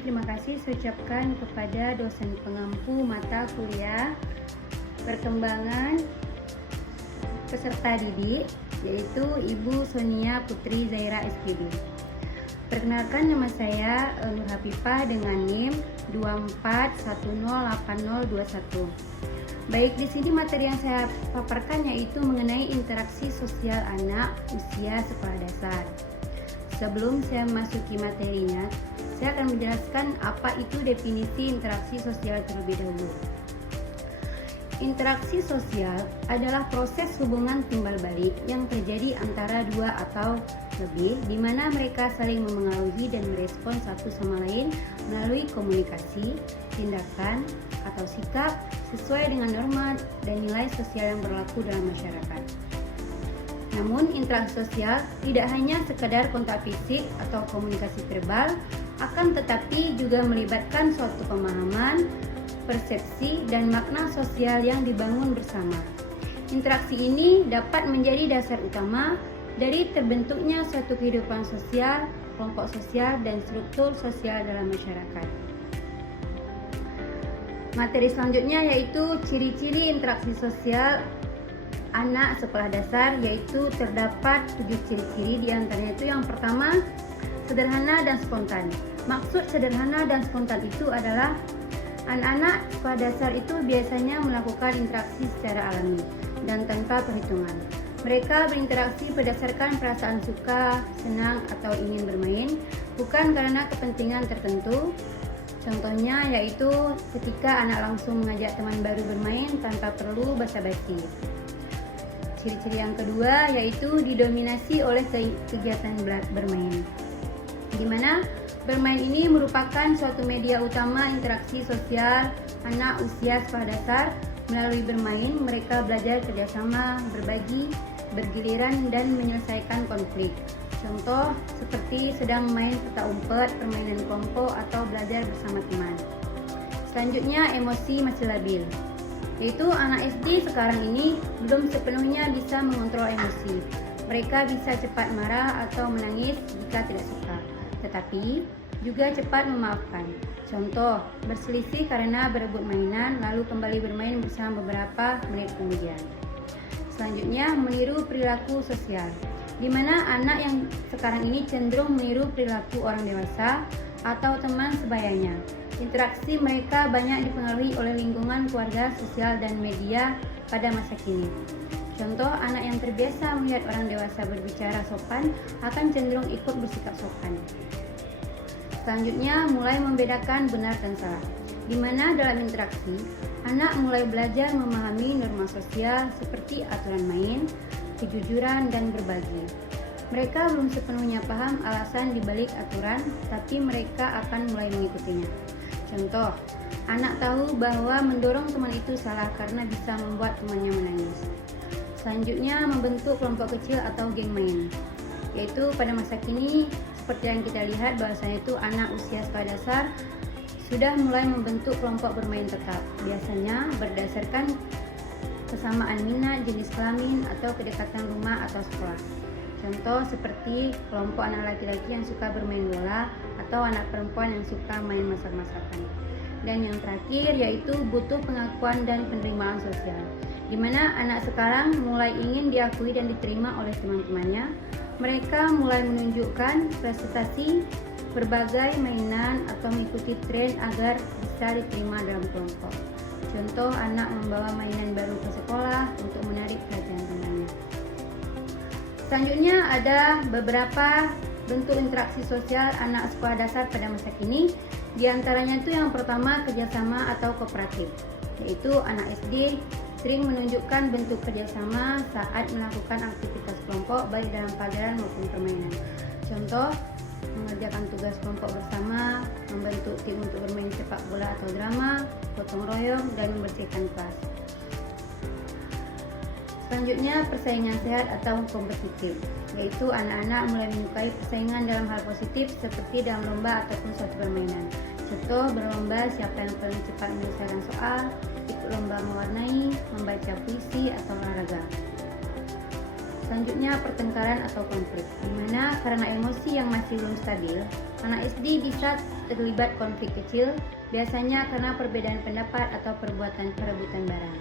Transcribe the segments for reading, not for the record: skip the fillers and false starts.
terima kasih saya ucapkan kepada dosen pengampu mata kuliah perkembangan peserta didik, yaitu Ibu Sonia Putri Zaira SPD. Perkenalkan, nama saya Nur Hafifah dengan NIM 24108021. Baik, di sini materi yang saya paparkan yaitu mengenai interaksi sosial anak usia sekolah dasar. Sebelum saya memasuki materinya, saya akan menjelaskan apa itu definisi interaksi sosial terlebih dahulu. Interaksi sosial adalah proses hubungan timbal balik yang terjadi antara dua atau lebih, di mana mereka saling memengaruhi dan merespon satu sama lain melalui komunikasi, tindakan, atau sikap sesuai dengan norma dan nilai sosial yang berlaku dalam masyarakat. Namun, interaksi sosial tidak hanya sekedar kontak fisik atau komunikasi verbal, akan tetapi juga melibatkan suatu pemahaman, persepsi, dan makna sosial yang dibangun bersama. Interaksi ini dapat menjadi dasar utama dari terbentuknya suatu kehidupan sosial, kelompok sosial, dan struktur sosial dalam masyarakat. Materi selanjutnya yaitu ciri-ciri interaksi sosial anak sekolah dasar, yaitu terdapat 7 ciri-ciri. Di antaranya itu yang pertama, sederhana dan spontan. Maksud sederhana dan spontan itu adalah anak-anak sekolah dasar itu biasanya melakukan interaksi secara alami dan tanpa perhitungan. Mereka berinteraksi berdasarkan perasaan suka, senang, atau ingin bermain, bukan karena kepentingan tertentu. Contohnya yaitu ketika anak langsung mengajak teman baru bermain tanpa perlu basa-basi. Ciri-ciri yang kedua yaitu didominasi oleh kegiatan bermain, di mana bermain ini merupakan suatu media utama interaksi sosial anak usia sekolah dasar. Melalui bermain, mereka belajar kerjasama, berbagi, bergiliran, dan menyelesaikan konflik. Contoh seperti sedang main petak umpet, permainan kelompok, atau belajar bersama teman. Selanjutnya, emosi masih labil, yaitu anak SD sekarang ini belum sepenuhnya bisa mengontrol emosi. Mereka bisa cepat marah atau menangis jika tidak suka, tetapi juga cepat memaafkan. Contoh, berselisih karena berebut mainan, lalu kembali bermain bersama beberapa menit kemudian. Selanjutnya, meniru perilaku sosial, di mana anak yang sekarang ini cenderung meniru perilaku orang dewasa atau teman sebayanya. Interaksi mereka banyak dipengaruhi oleh lingkungan, keluarga, sosial, dan media pada masa kini. Contoh, anak yang terbiasa melihat orang dewasa berbicara sopan akan cenderung ikut bersikap sopan. Selanjutnya, mulai membedakan benar dan salah, di mana dalam interaksi, anak mulai belajar memahami norma sosial seperti aturan main, kejujuran, dan berbagi. Mereka belum sepenuhnya paham alasan dibalik aturan, tapi mereka akan mulai mengikutinya. Contoh, anak tahu bahwa mendorong teman itu salah karena bisa membuat temannya menangis. Selanjutnya, membentuk kelompok kecil atau geng main, yaitu pada masa kini seperti yang kita lihat bahwasanya itu anak usia sekolah dasar sudah mulai membentuk kelompok bermain tetap, biasanya berdasarkan kesamaan minat, jenis kelamin, atau kedekatan rumah atau sekolah. Contoh seperti kelompok anak laki-laki yang suka bermain bola atau anak perempuan yang suka main masak-masakan. Dan yang terakhir yaitu butuh pengakuan dan penerimaan sosial, di mana anak sekarang mulai ingin diakui dan diterima oleh teman-temannya. Mereka mulai menunjukkan prestasi berbagai mainan atau mengikuti tren agar bisa diterima dalam kelompok. Contoh, anak membawa mainan baru ke sekolah untuk menarik perhatian temannya. Selanjutnya ada beberapa bentuk interaksi sosial anak sekolah dasar pada masa kini. Di antaranya itu yang pertama, kerjasama atau kooperatif, yaitu anak SD sering menunjukkan bentuk kerjasama saat melakukan aktivitas kelompok baik dalam pelajaran maupun permainan. Contoh, mengerjakan tugas kelompok bersama, membentuk tim untuk bermain sepak bola atau drama, gotong royong, dan membersihkan kelas. Selanjutnya, persaingan sehat atau kompetitif, yaitu anak-anak mulai menyukai persaingan dalam hal positif seperti dalam lomba ataupun suatu permainan. Contoh, berlomba siapa yang paling cepat menyelesaikan soal, ikut lomba mewarnai, membaca puisi, atau olahraga. Selanjutnya, pertengkaran atau konflik, di mana karena emosi yang masih belum stabil, anak SD bisa terlibat konflik kecil, biasanya karena perbedaan pendapat atau perbuatan perebutan barang.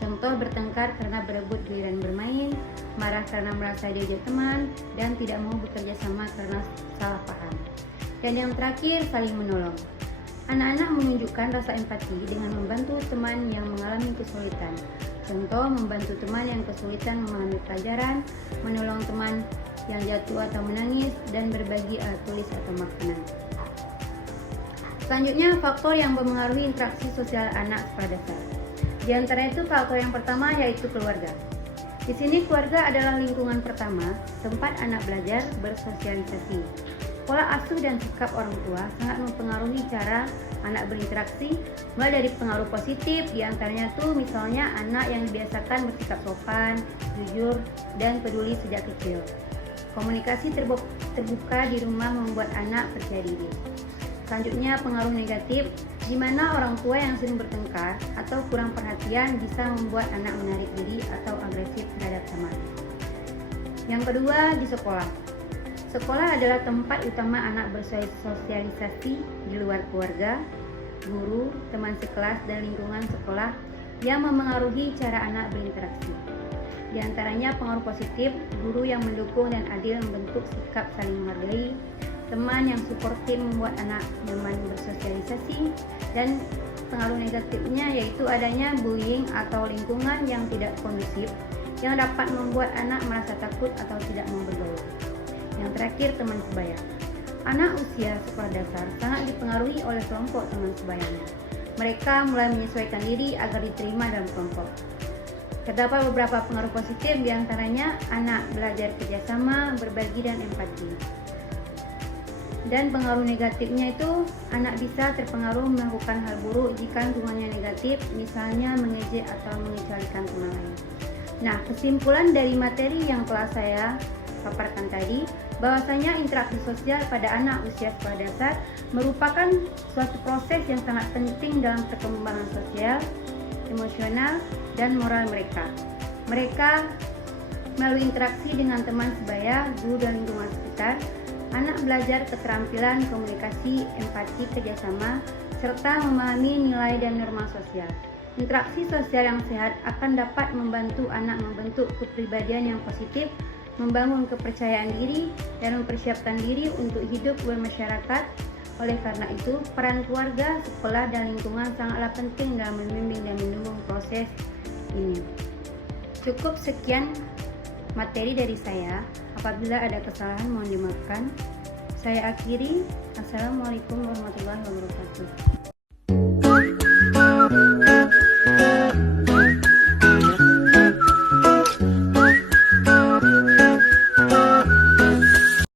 Contoh, bertengkar karena berebut giliran bermain, marah karena merasa diajak teman, dan tidak mau bekerja sama karena salah paham. Dan yang terakhir, saling menolong. Anak-anak menunjukkan rasa empati dengan membantu teman yang mengalami kesulitan. Contoh, membantu teman yang kesulitan memahami pelajaran, menolong teman yang jatuh atau menangis, dan berbagi alat tulis atau makanan. Selanjutnya, faktor yang mempengaruhi interaksi sosial anak sekolah dasar. Di antara itu, faktor yang pertama yaitu keluarga. Di sini keluarga adalah lingkungan pertama tempat anak belajar bersosialisasi. Pola asuh dan sikap orang tua sangat mempengaruhi cara anak berinteraksi, mulai dari pengaruh positif, diantaranya tuh misalnya anak yang dibiasakan bersikap sopan, jujur, dan peduli sejak kecil. Komunikasi terbuka di rumah membuat anak percaya diri. Selanjutnya, pengaruh negatif, di mana orang tua yang sering bertengkar atau kurang perhatian bisa membuat anak menarik diri atau agresif terhadap teman. Yang kedua, di sekolah. Sekolah adalah tempat utama anak bersosialisasi di luar keluarga, guru, teman sekelas, dan lingkungan sekolah yang memengaruhi cara anak berinteraksi. Di antaranya pengaruh positif, guru yang mendukung dan adil membentuk sikap saling menghargai, teman yang suportif membuat anak nyaman bersosialisasi, dan pengaruh negatifnya yaitu adanya bullying atau lingkungan yang tidak kondusif yang dapat membuat anak merasa takut atau tidak mau bergaul. Yang terakhir, teman sebaya. Anak usia sekolah dasar sangat dipengaruhi oleh kelompok teman sebayanya. Mereka mulai menyesuaikan diri agar diterima dalam kelompok. Terdapat beberapa pengaruh positif, diantaranya anak belajar kerjasama, berbagi, dan empati. Dan pengaruh negatifnya itu anak bisa terpengaruh melakukan hal buruk jika lingkungannya negatif, misalnya mengejek atau mengecualikan teman lain. Nah, kesimpulan dari materi yang telah saya paparkan tadi, bahwasanya interaksi sosial pada anak usia sekolah dasar merupakan suatu proses yang sangat penting dalam perkembangan sosial, emosional, dan moral mereka. Mereka melalui interaksi dengan teman sebaya, guru, dan lingkungan sekitar, anak belajar keterampilan komunikasi, empati, kerjasama, serta memahami nilai dan norma sosial. Interaksi sosial yang sehat akan dapat membantu anak membentuk kepribadian yang positif, membangun kepercayaan diri, dan mempersiapkan diri untuk hidup bermasyarakat. Oleh karena itu, peran keluarga, sekolah, dan lingkungan sangatlah penting dalam membimbing dan mendukung proses ini. Cukup sekian materi dari saya. Apabila ada kesalahan mohon dimaafkan. Saya akhiri. Assalamualaikum warahmatullahi wabarakatuh.